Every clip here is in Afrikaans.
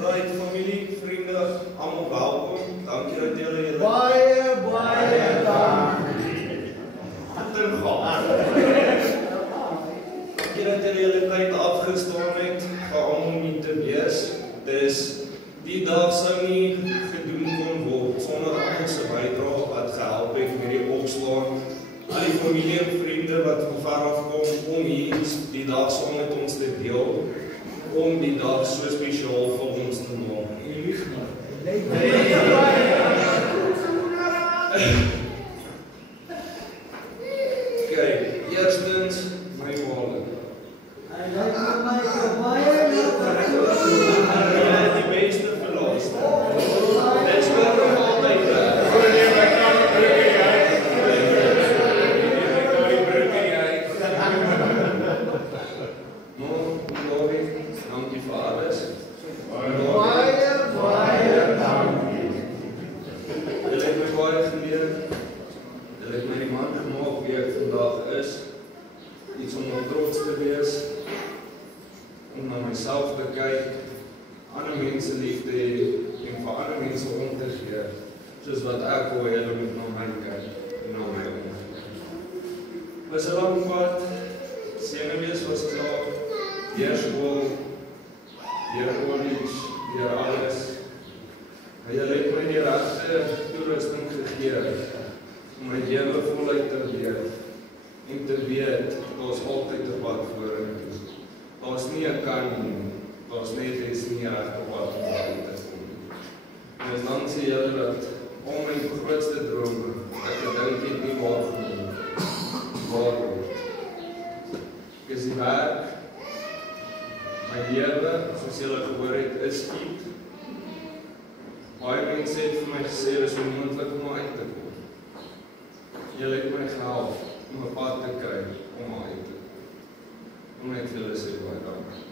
Right, familie, vriende, allemaal welkom. Dankie dat julle Baie dankie. Dankie dat julle tyd afgestaan het vir almal nie te wees. Dis die dag sou nie gedoen kon word sonder almal se bydrae wat gehelp het met die opslaan. Al die familie en vriende wat van ver af kom om hier die dag saam met ons te deel, om die dag so spesiaal vir ons te maak. Okay, eerstens my wallet. Die beste vir laaste. Dit speel nog altyd weg. Dankie vir alles. Baie dankie. Julle het my baie geleer. Julle het my die man gemaak wie ek vandag is. Iets om op trots te wees. Om na myself te kyk. Ander mense lief te hê en vir ander mense om te gee. Soos wat ek wil julle moet na my kyk en na my omgee. Was 'n lang pad. Senuwees was klaar. Deur skool, deur college, deur alles. En julle het my die regte toerusting gegee om my lewe voluit te leef en te weet daar's altyd 'n pad vorentoe. Daar's nie 'n kan nie, daar's net nie 'n regte pad om uit te kom. En dan sê julle dat al my grootste drome, ek dink dit nie waar genoem. Waarom? Is die werk, my lewe, soos julle gehoor het, is iets. Baie mense het vir my gesê, dis onmoontlik om uit te kom. Julle het my gehelp om 'n pad te kry om uit te kom. Om net vir julle sê baie dankie.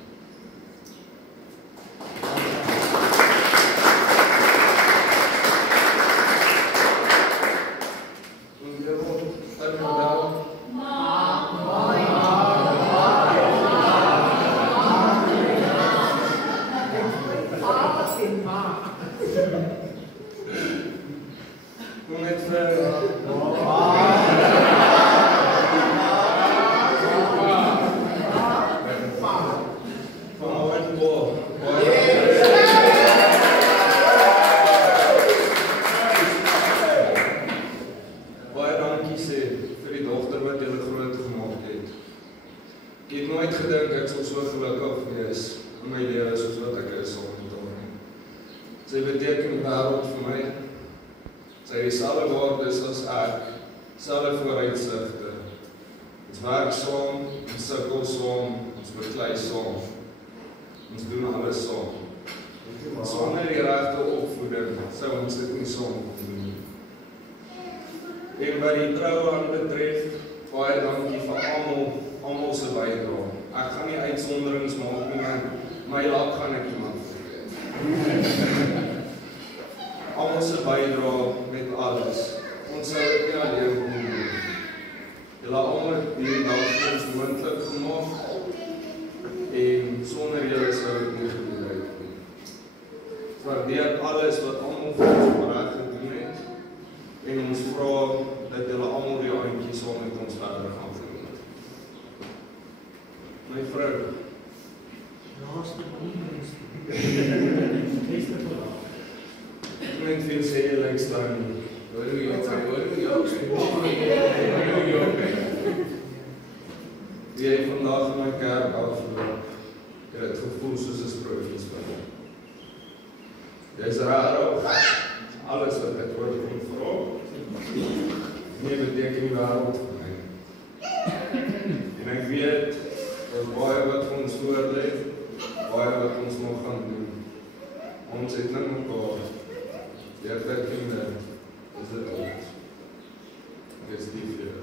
Sy beteken die wêreld vir my. Sy het dieselfde waardes as ek, dieselfde vooruitsigte. Ons werk saam, ons sukkel saam, ons beklei saam. Ons doen alles saam. Sonder die regte opvoeding sou ons dit nie saam kon doen nie. En wat die troue aanbetref, baie dankie vir almal se bydrae. Ek gaan nie uitsonderings maak nie, my lak gaan ek iemand vergeet. Almal se bydrae met alles. Ons sou dit nie alleen kon doen. Julle almal het hierdie dag vir ons moontlik gemaak en sonder julle sou dit nie gebeur het nie. Waardeer alles wat almal vir ons reg gedoen het en ons vra dat julle almal die handjies saam met ons verder gaan voer. My vrou. Ek net veel sê jy lyk staan nie. Hoor hoe jy vandag in my kerk afloop, jy het gevoel soos 'n sprookjesverhaal. Jy's raar, alles wat ek oor kon vra, nie beteken die wêreld vir my. En ek weet, daar's baie wat ons voor lê, baie wat ons nog gaan doen. Ons het net mekaar. Die vriende, is dit ons. Ek is lief vir julle.